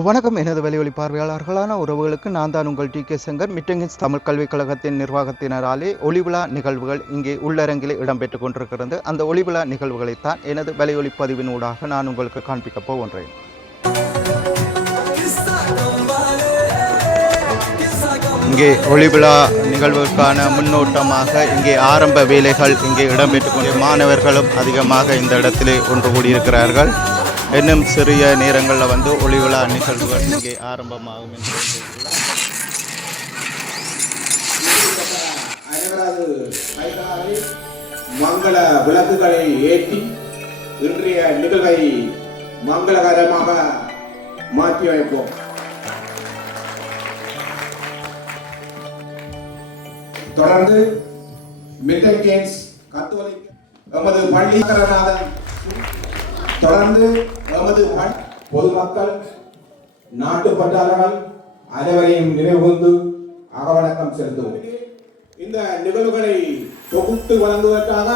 வணக்கம். எனது வெளியொலி பார்வையாளர்களான உறவுகளுக்கு நான் தான் உங்கள் டி.கே. செங்கர். மிட்டங்கின்ஸ் தமிழ் கல்விக் கழகத்தின் நிர்வாகத்தினராலே ஒளிவிழா நிகழ்வுகள் இங்கே உள்ளரங்கிலே இடம்பெற்றுக் கொண்டிருக்கிறது. அந்த ஒளிவிழா நிகழ்வுகளைத்தான் எனது வெளியொலி பதிவினூடாக நான் உங்களுக்கு காண்பிக்கப் போகின்றேன். இங்கே ஒளிவிழா நிகழ்வுக்கான முன்னோட்டமாக இங்கே ஆரம்ப வேலைகள் இங்கே இடம்பெற்றுக் கொண்டு மாணவர்களும் அதிகமாக இந்த இடத்திலே ஒன்று கூடியிருக்கிறார்கள். இன்னும் சிறிய நேரங்களில் ஒளிவிழா நிகழ்வுகள் இங்கே ஆரம்பமாகும் என்று மங்கள விளக்குகளை ஏற்றி இன்றைய நிகழ்வை மங்களகரமாக மாற்றி வைப்போம். தொடர்ந்து மிட்டங்கின்ஸ் கத்தோலிக்க எமது பள்ளி தொடர்ந்து எமது பொதுமக்கள் நாட்டுப்பற்றாளர்கள் அனைவரையும் நினைவுகூர்ந்து அகவணக்கம் செலுத்துவோம். இந்த நிகழ்வுகளை தொகுத்து வழங்குவதற்காக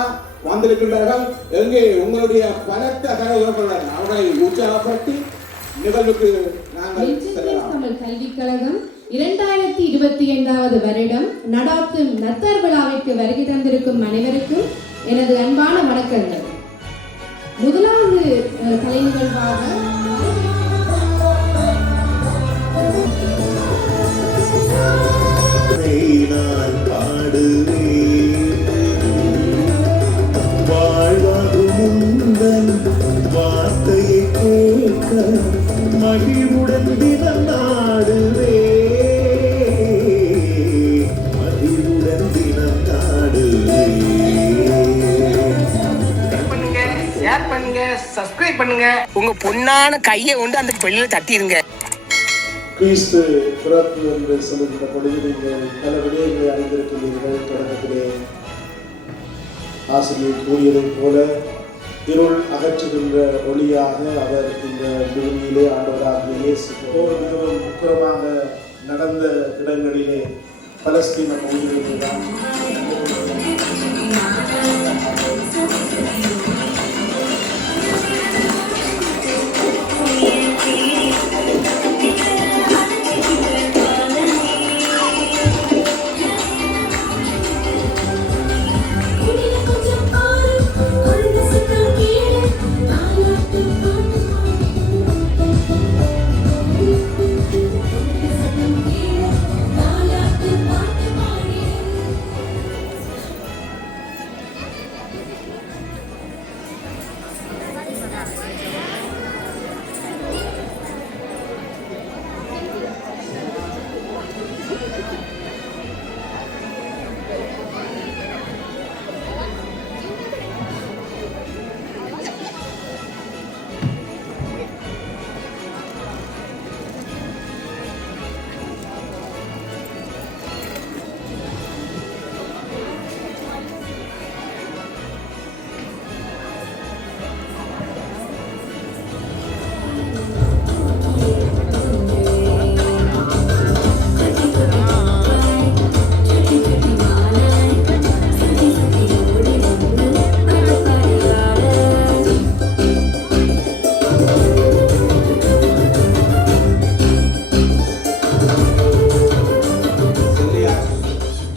வந்திருக்கின்றார்கள். எங்கே உங்களுடைய பலத்த கரங்களுடன் அவர்களை உற்சாகப்படுத்தி நிகழ்வுக்கு நாங்கள் தமிழ் கல்விக் கழகம் 2025வது வருடம் நடாத்தும் நத்தர் விழாவிற்கு வருகை தந்திருக்கும் அனைவருக்கும் எனது அன்பான வணக்கங்கள். முதலாவது கலை நிகழ்வாக வார்த்தையை கேட்க மகிழ்வுடன் தினம் நாடுவே மகிழ்வுடன் தினம் நாடுவே. ஷேர் பண்ணுங்க, சப்ஸ்கிரைப் பண்ணுங்க, உங்க பொண்ணான கையை கொண்டு அந்த பெண்ணில தட்டிடுங்க. கிறிஸ்து பிறப்பு என்று சொல்லுகின்ற பொழுது நீங்கள் பல விடயங்களை அறிந்திருக்கிறீர்கள். தொடக்கத்திலே ஆசிரியர் கூறியதைப் போல இருள் அகற்றுகின்ற ஒளியாக அவர் இந்த பூமியிலே ஆண்டவராகிய இயேசு போர் மிகவும் முக்கியமாக நடந்த இடங்களிலே பலஸ்தீன பகுதிகளிலே தான்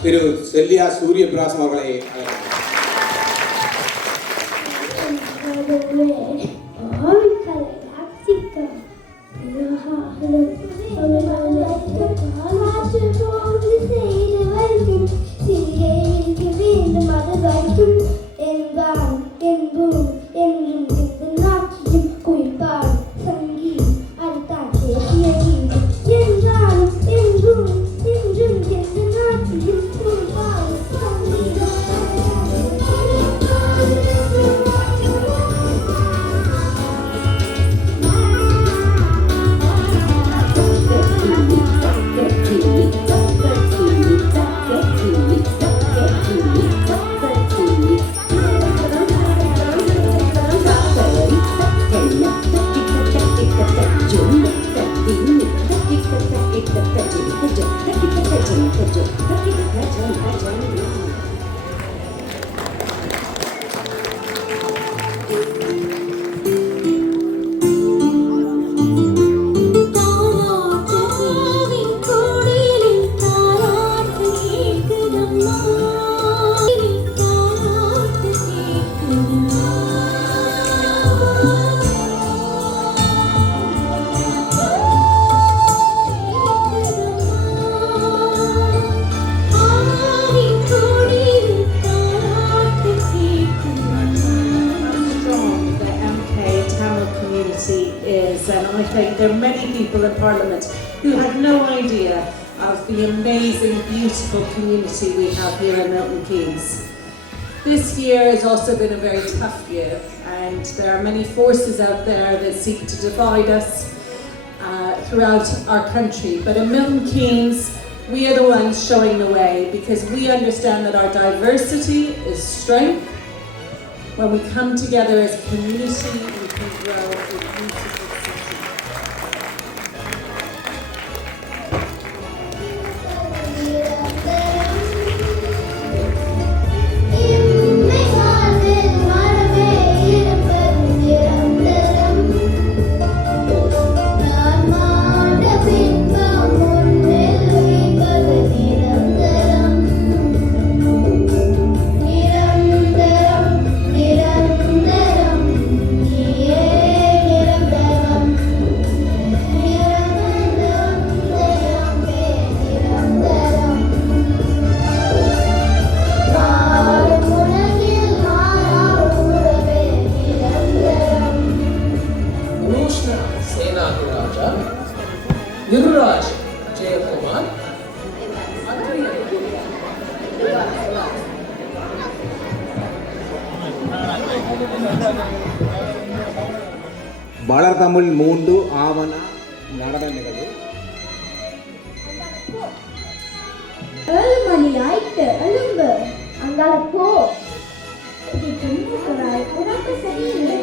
திரு செல்லியா சூரிய பிரகாசம் அவர்களை many people in Parliament who had no idea of the amazing, beautiful community we have here in Milton Keynes. This year has also been a very tough year, and there are many forces out there that seek to divide us throughout our country. But in Milton Keynes, we are the ones showing the way, because we understand that our diversity is strength. When we come together as a community, we can grow a beautiful city. Yururaj Jayakumar. வளர் தமிழ் 3 ஆவண நடன நிகழ்வு. 7 மணி ஆயிட்டு, எழும்பு, அங்கால போ. உனக்கு சரியில்லை,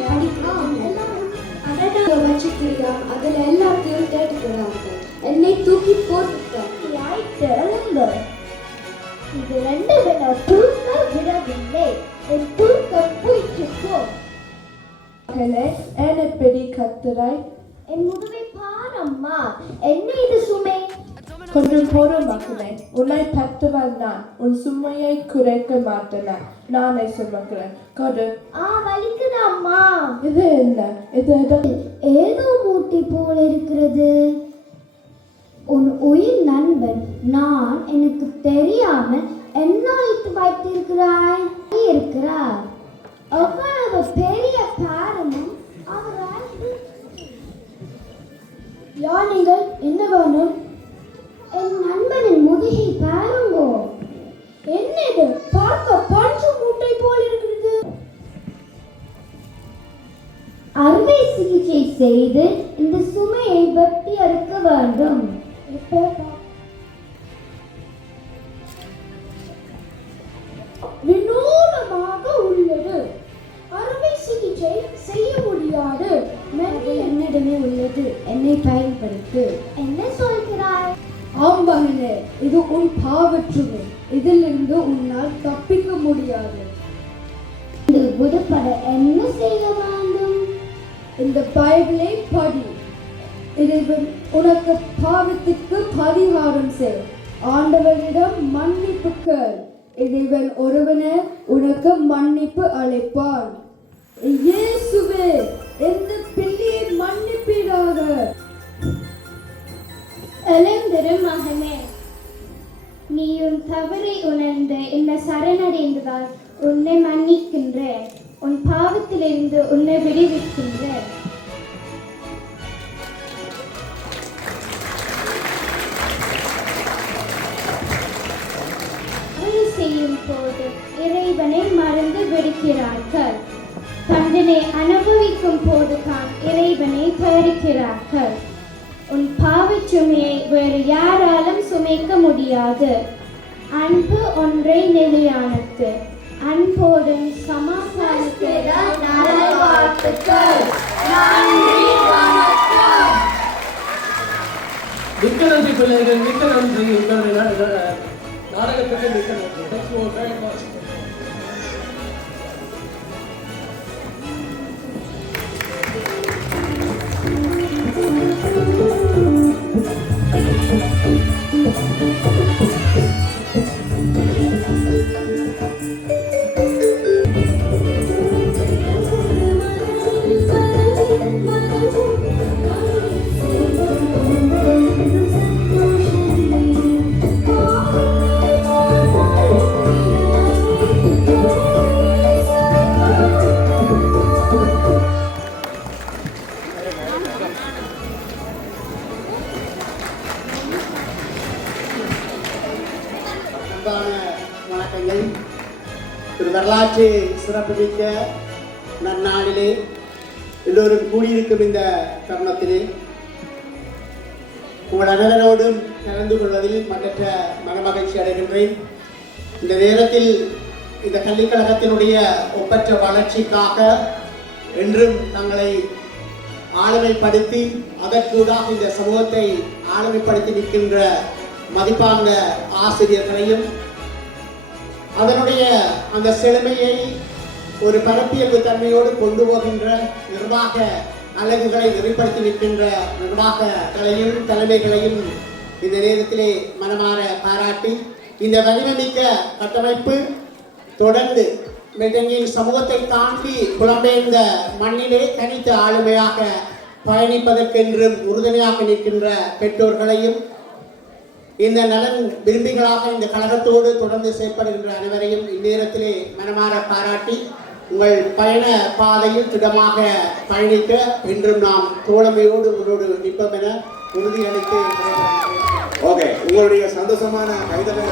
அடடா வச்சுக்கிறியா, அதில் எல்லாத்தையும் கேட்டுக்கிறாங்க. என்னை தூக்கி போட்டுட்டேன். ஆயிட்டு, எழும்பு. இது 2 விட தூக்க விடவில்லை. என் தூக்கம் போயிட்டு போ. என்ன பெரிய கத்துறாய்? என் முதுவை பாரம்மா, என்ன இது சுமை? கொஞ்சம் போற மகளே, உன்னை பெற்றவள் நான், உன் சுமையை குறைக்க மாட்டேன். நானே சுமக்கிறேன். கொடு. வலிக்குதா அம்மா? இது என்ன? இது ஏதோ மூட்டை போல இருக்கிறது. உன் உயிர் நண்பன் நான் எனக்கு தெரியாம என்ன வைத்து வைத்திருக்கிறாய் இருக்கிறார். அவ்வளவு பெரிய பாரமும் அவரால். யானைகள் என்ன வேணும்? என் நண்பனின் முதுகை பாருங்கோ. என்னது? பார்க்க பஞ்சு மூட்டை போல் இருக்கிறது. அறுவை சிகிச்சை செய்து இந்த சுமையை வெட்டி அறுக்க வேண்டும். வினோதமாக உள்ளது. அறுவை சிகிச்சை செய்ய முடியாது. என்னிடமே உள்ளது, என்னை பயன்படுத்து. என்ன சொல்கிறாய்? ஆம்பகனே, இது உன் பாவற்றுமை. இதிலிருந்து உன்னால் தப்பிக்க முடியாது. இது விடுபட என்ன செய்ய வேண்டும்? இந்த பைபிளை படி. இறைவன் உனக்கு பாவத்திற்கு பரிகாரம் செய். ஆண்டவரிடம் மன்னிப்பு கேள். இறைவன் ஒருவனே உனக்கு மன்னிப்பு அளிப்பான். இயேசுவே, இந்த பிள்ளையை மன்னிப்பீராக. எழுந்திரு மகனே, நீ உன் தவறை உணர்ந்து என்னை சரணடைந்ததால் உன்னை மன்னிக்கின்றேன். உன் பாவத்திலிருந்து உன்னை விடுவிக்கின்றேன். செய்யும் போது இறைவனை மறந்து விடுகிறார்கள். தண்டனை அனுபவிக்கும் போதுதான் இறைவனை பெறுகிறார்கள். உன் பாவச்சுமையை வேறு யாராலும் சுமைக்க முடியாது. அன்பு ஒன்றை நிலையானது. அன்போடும் சமாதானத்துடன் நல்வாழ்த்துக்கள். நன்றி, வணக்கம். மிக்க நன்றி பிள்ளைகள், மிக்க நன்றி. உங்களுடைய நாடகத்துக்கு மிக்க நன்றி. Thank you all very much. ஒரு வரலாற்று சிறப்புமிக்க நன்னாளிலே எல்லோரும் கூடியிருக்கும் இந்த தருணத்திலே உங்கள் அனைவரோடும் கலந்து கொள்வதில் மற்ற மனமகிழ்ச்சி அடைகின்றேன். இந்த நேரத்தில் இந்த கல்விக்கழகத்தினுடைய ஒப்பற்ற வளர்ச்சிக்காக என்றும் தங்களை ஆளுமைப்படுத்தி அதற்கூடாக இந்த சமூகத்தை ஆளுமைப்படுத்தி நிற்கின்ற மதிப்பார்ந்த ஆசிரியர்களையும் அதனுடைய அந்த செழுமையை ஒரு பரப்பியல்பு தன்மையோடு கொண்டு போகின்ற நிர்வாக அலகுகளை நெறிப்படுத்தி நிற்கின்ற நிர்வாகங்களையும் தலைமைகளையும் இந்த நேரத்திலே மனமாற பாராட்டி இந்த வலிமைமிக்க கட்டமைப்பு தொடர்ந்து மெட்டங்கின் சமூகத்தை தாண்டி புலம்பெயர்ந்த மண்ணிலே தனித்த ஆளுமையாக பயணிப்பதற்கென்றும் உறுதுணையாக நிற்கின்ற பெற்றோர்களையும் இந்த நலன் விரும்பிகளாக இந்த கழகத்தோடு தொடர்ந்து செயற்படுகின்ற அனைவரையும் இந்நேரத்திலே மனமாற பாராட்டி உங்கள் பயண பாதையில் திடமாக பயணிக்க இன்றும் நாம் தோழமையோடு உங்களோடு நிற்போம் என உறுதியளித்து ஓகே, உங்களுடைய சந்தோஷமான கைதலை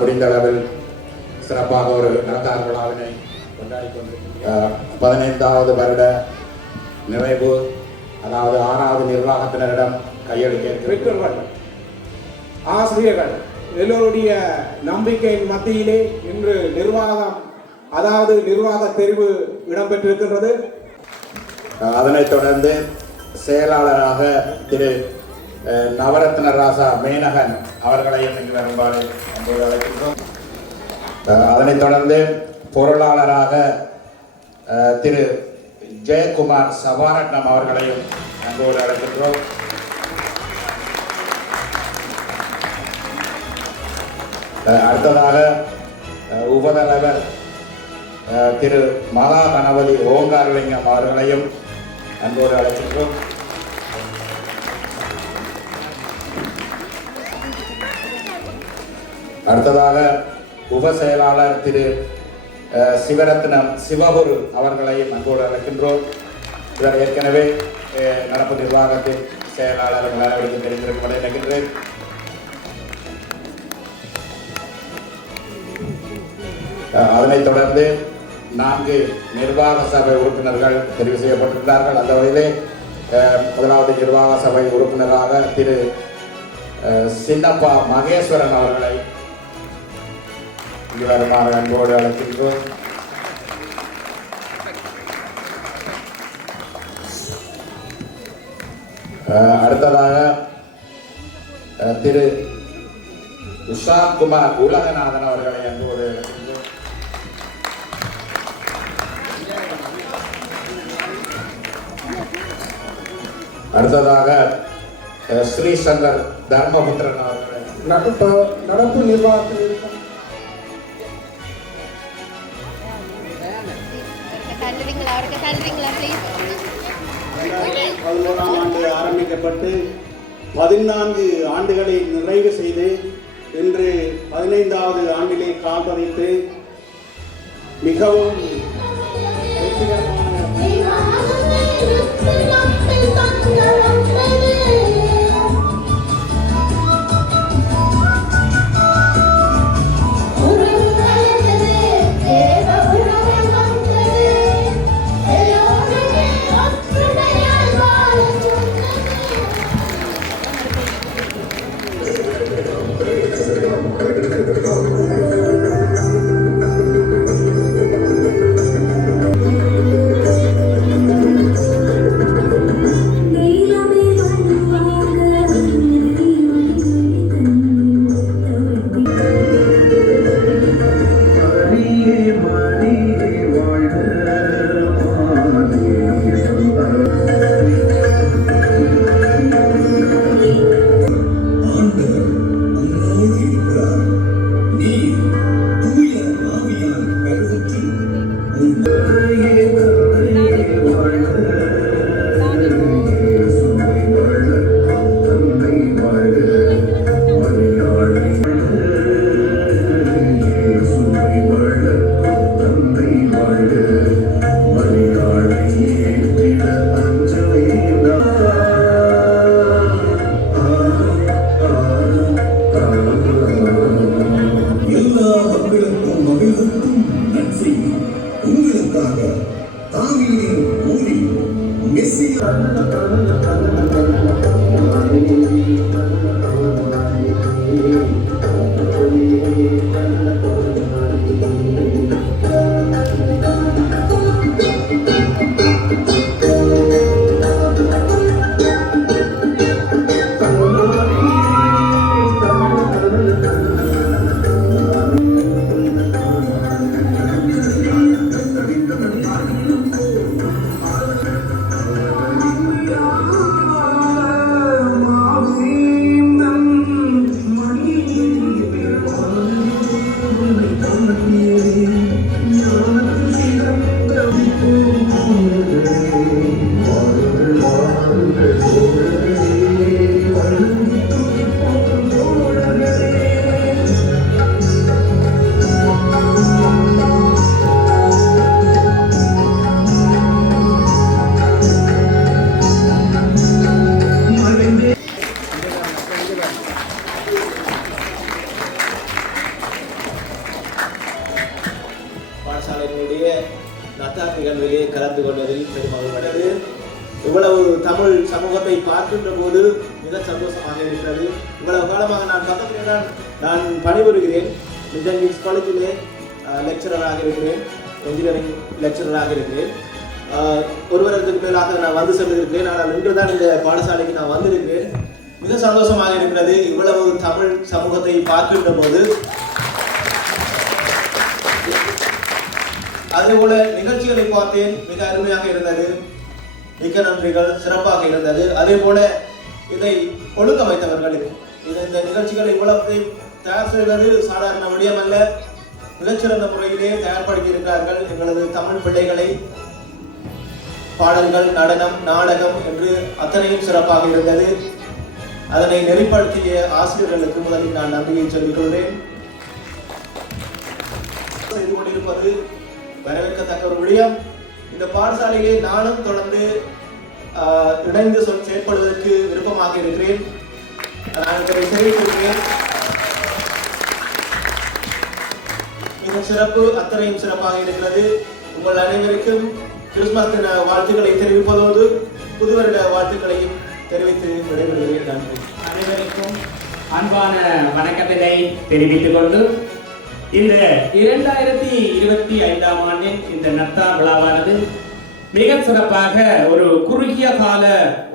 முடிந்த அளவில் சிறப்பாக ஒரு நலத்தார் விழாவினை கொண்டாடி கொண்டு 15வது வருட நிறைவு, அதாவது 6வது நிர்வாகத்தினரிடம் கையெழுத்து பெற்றோர்கள் ஆசிரியர்கள் எல்லோருடைய நம்பிக்கையின் மத்தியிலே இன்று நிர்வாக தெரிவு இடம்பெற்றிருக்கின்றது. அதனைத் தொடர்ந்து செயலாளராக திரு நவரத்ன ராசா மேனகன் அவர்களையும் இங்கு வருமாறு அன்போடு அழைக்கின்றோம். அதனைத் தொடர்ந்து பொருளாளராக திரு ஜெயக்குமார் சபாரட்னம் அவர்களையும் அன்போடு அழைக்கின்றோம். அடுத்ததாக உபதலைவர் திரு மகா கணபதி ஓங்காரலிங்கம் அவர்களையும் அன்போடு அழைக்கின்றோம். அடுத்ததாக உப செயலாளர் திரு சிவரத்னம் சிவகுரு அவர்களையும் அன்போடு அழைக்கின்றோம். இவர் ஏற்கனவே நடப்பு நிர்வாகத்தின் செயலாளர்கள் அனைவருக்கும் தெரிந்திருக்கும் நினைக்கின்றேன். அதனைத் தொடர்ந்து 4 நிர்வாக சபை உறுப்பினர்கள் தெரிவு செய்யப்பட்டிருக்கிறார்கள். அந்த வகையிலே முதலாவது நிர்வாக சபை உறுப்பினராக திரு சின்னப்பா மகேஸ்வரன் அவர்களை இங்கு வருமாறு அன்போடு அழைக்கின்றோம். அடுத்ததாக திரு உஷாந்த் குமார் உலகநாதன் அவர்களை அன்போடு அழைக்கின்றோம். அடுத்ததாக ஸ்ரீசங்கர் தர்மபுத்திரன் அவர்களை நடப்பு நிர்வாகத்தில் இருக்கும் 11ஆம் ஆண்டு ஆரம்பிக்கப்பட்டு 14 ஆண்டுகளை நிறைவு செய்து இன்று 15வது ஆண்டிலே கால் பதித்து மிகவும் வாழ்க்கையின் ஊரில் மெஸ்ஸி பாடசாலையினுடைய நத்தார் நிகழ்விலே கலந்து கொண்டதில் பெருமகிழ்வு. இவ்வளவு தமிழ் சமூகத்தை பார்க்கின்ற போது மிக சந்தோஷமாக இருக்கிறது. இவ்வளவு காலமாக நான் பக்கத்திலே தான் நான் பணிபுரிகிறேன். மிஷன் காலேஜிலே லெக்சரராக இருக்கிறேன், என்ஜினியரிங் லெக்சரராக இருக்கிறேன். ஒரு வருடத்துக்கு மேலாக நான் வந்து சென்றிருக்கிறேன். ஆனால் இன்று தான் இந்த பாடசாலைக்கு நான் வந்திருக்கிறேன். மிக சந்தோஷமாக இருக்கிறது இவ்வளவு தமிழ் சமூகத்தை பார்க்கின்ற போது. அதேபோல நிகழ்ச்சிகளை பார்த்தேன், மிக அருமையாக இருந்தது, மிக்க நன்றிகள், சிறப்பாக இருந்தது. அதே போல இதை ஒழுங்கமைத்தவர்கள் இந்த நிகழ்ச்சிகளை இவ்வளவு தயார் செய்வது சாதாரண விடயம் அல்ல. மிகச்சிறந்த முறையிலே தயார்படுத்தி இருக்கிறார்கள் எங்களது தமிழ் பிள்ளைகளை. பாடல்கள், நடனம், நாடகம் என்று அத்தனையும் சிறப்பாக இருந்தது. அதனை நெறிப்படுத்திய ஆசிரியர்களுக்கு முதலில் நான் நன்றியை சொல்லிக் கொள்வேன். செய்து கொண்டிருப்பது வரவேற்கத்தக்க ஒரு விடயம். இந்த பாடசாலையிலே நானும் தொடர்ந்து இணைந்து செயற்படுவதற்கு விருப்பமாக இருக்கிறேன். நான் இதை தெரிவித்திருக்கிறேன். மிக சிறப்பு, அத்தனையும் சிறப்பாக இருக்கிறது. உங்கள் அனைவருக்கும் கிறிஸ்துமஸ் தின வாழ்த்துக்களை தெரிவிப்பதோடு புது வருட வாழ்த்துக்களையும் தெரிவித்து விடைபெறுகிறேன். நன்றி. அனைவருக்கும் அன்பான வணக்கத்தினை தெரிவித்துக் கொண்டு இந்த 2025ஆம் ஆண்டின் இந்த நத்தார் விழாவானது மிக சிறப்பாக ஒரு குறுகிய கால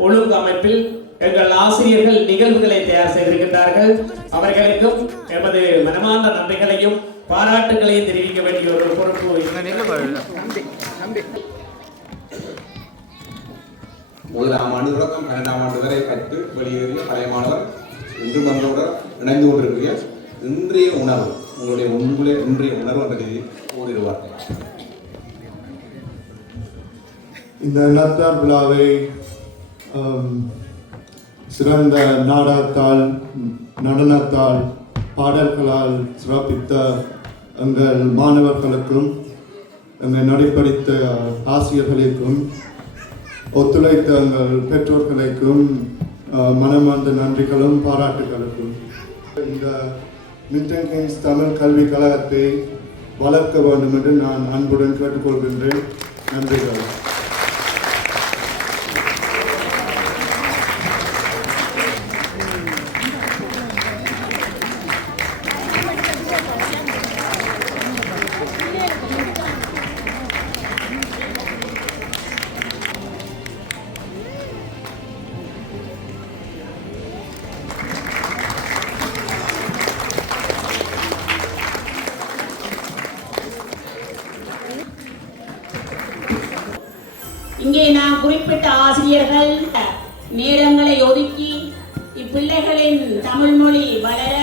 ஒழுங்கு அமைப்பில் எங்கள் ஆசிரியர்கள் நிகழ்வுகளை தயார் செய்திருக்கின்றார்கள். அவர்களுக்கும் எமது மனமார்ந்த நன்றிகளையும் பாராட்டுகளையும் தெரிவிக்க வேண்டிய ஒரு பொறுப்பு. 1ஆம் ஆண்டு தொடக்கம் 12ஆம் ஆண்டு வரை கற்று வெளியேறிய பழைய மாணவர் இன்று நம்மளோட இணைந்து கொண்டிருக்கிற இன்றைய உணர்வு, உங்களுடைய இன்றைய உணர்வு என்ற செய்தி ஓடிடுவார்கள். இந்த நத்தார் விழாவை சிறந்த நாடகத்தால், நடனத்தால், பாடல்களால் சிறப்பித்த எங்கள் மாணவர்களுக்கும் எங்கள் நடைபடித்த ஆசிரியர்களுக்கும் ஒத்துழைத்த எங்கள் பெற்றோர்களுக்கும் மனமார்ந்த நன்றிகளும் பாராட்டுகளுக்கும். இந்த மில்டன் கீன்ஸ் தமிழ் கல்விக் கழகத்தை வளர்க்க வேண்டும் என்று நான் அன்புடன் கேட்டுக்கொள்கின்றேன். நன்றிகள். இங்கே நான் குறிப்பிட்ட ஆசிரியர்கள் நேரங்களை ஒதுக்கி இப்பிள்ளைகளின் தமிழ் மொழி வளர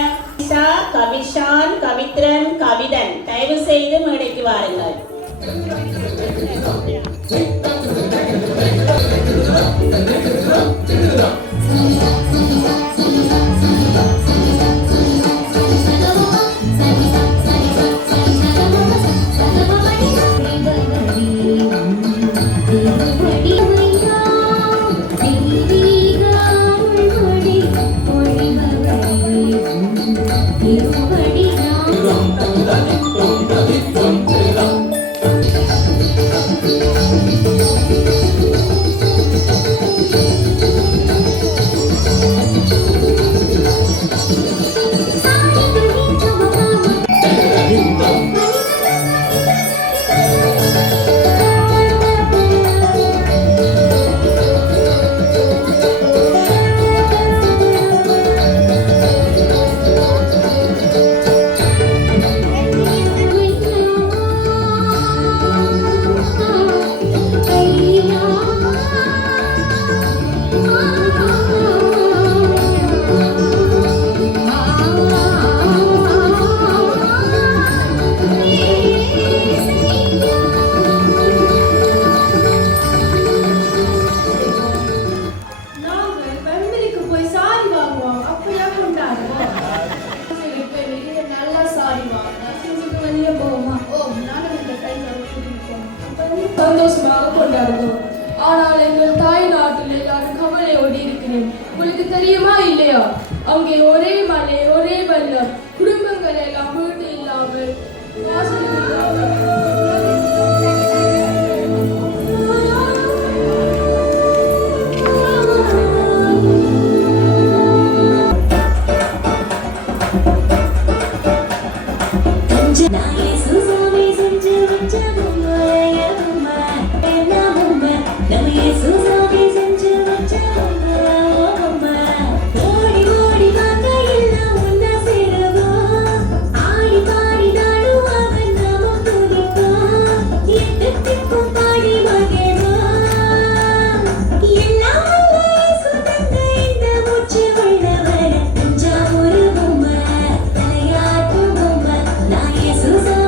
கவிஷான், கவித்ரன், கவிதன் தயவு செய்து மேடைக்கு வாருங்கள். ஜாலியா இருக்கும். ஆனால் எங்கள் தாய் நாட்டில் எல்லாரும் கவலையோடு இருக்கிறேன். உங்களுக்கு தெரியுமா இல்லையா, அங்கே ஒரே மழை ஒரே வெள்ளம், குடும்பங்கள் எல்லாம் வீட்டு இல்லாமல் வாசல் இல்லாமல். Susan.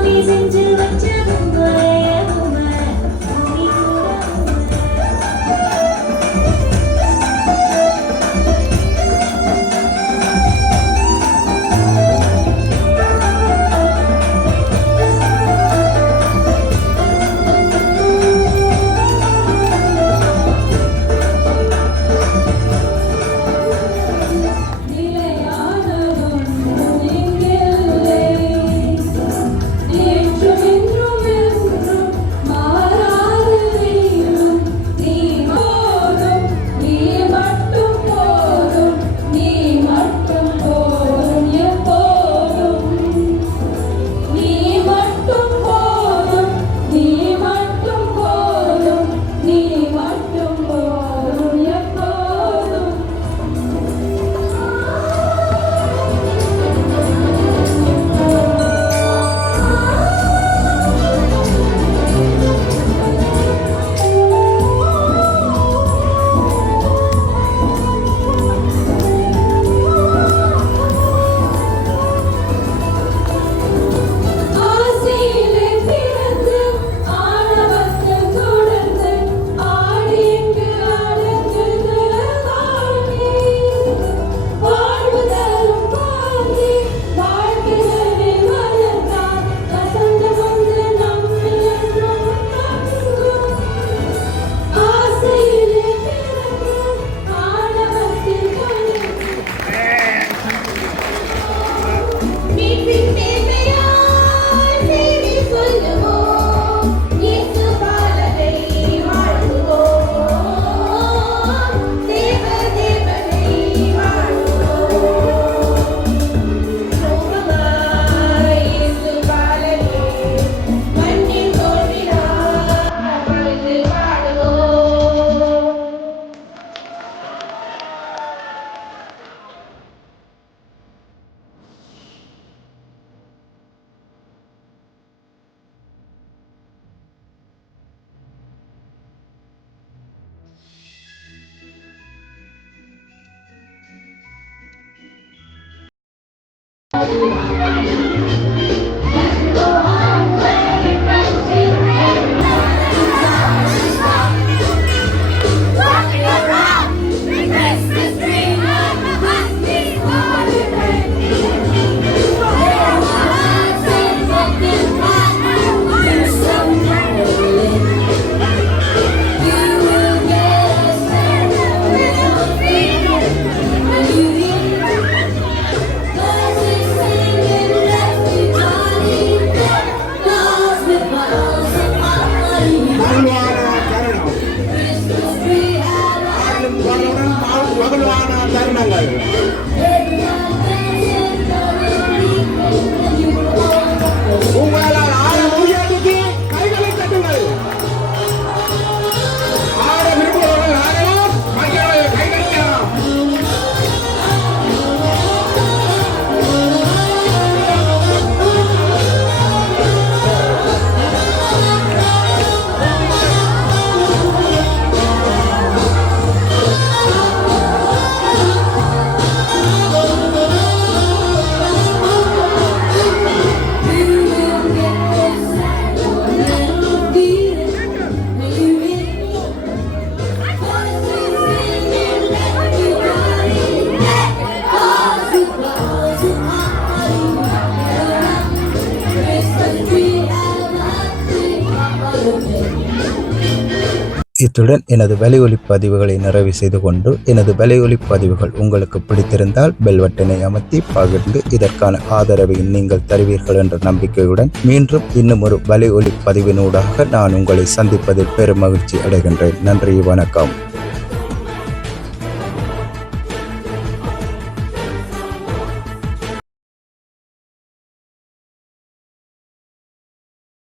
இத்துடன் எனது வலையொலி பதிவுகளை நிறைவு செய்து கொண்டு, எனது வலையொலி பதிவுகள் உங்களுக்கு பிடித்திருந்தால் பெல் பட்டனை அமர்த்தி பகிர்ந்து இதற்கான ஆதரவை நீங்கள் தருவீர்கள் என்ற நம்பிக்கையுடன் மீண்டும் இன்னும் ஒரு வலையொலி பதிவினூடாக நான் உங்களை சந்திப்பதில் பெரும் மகிழ்ச்சி அடைகின்றேன். நன்றி, வணக்கம்.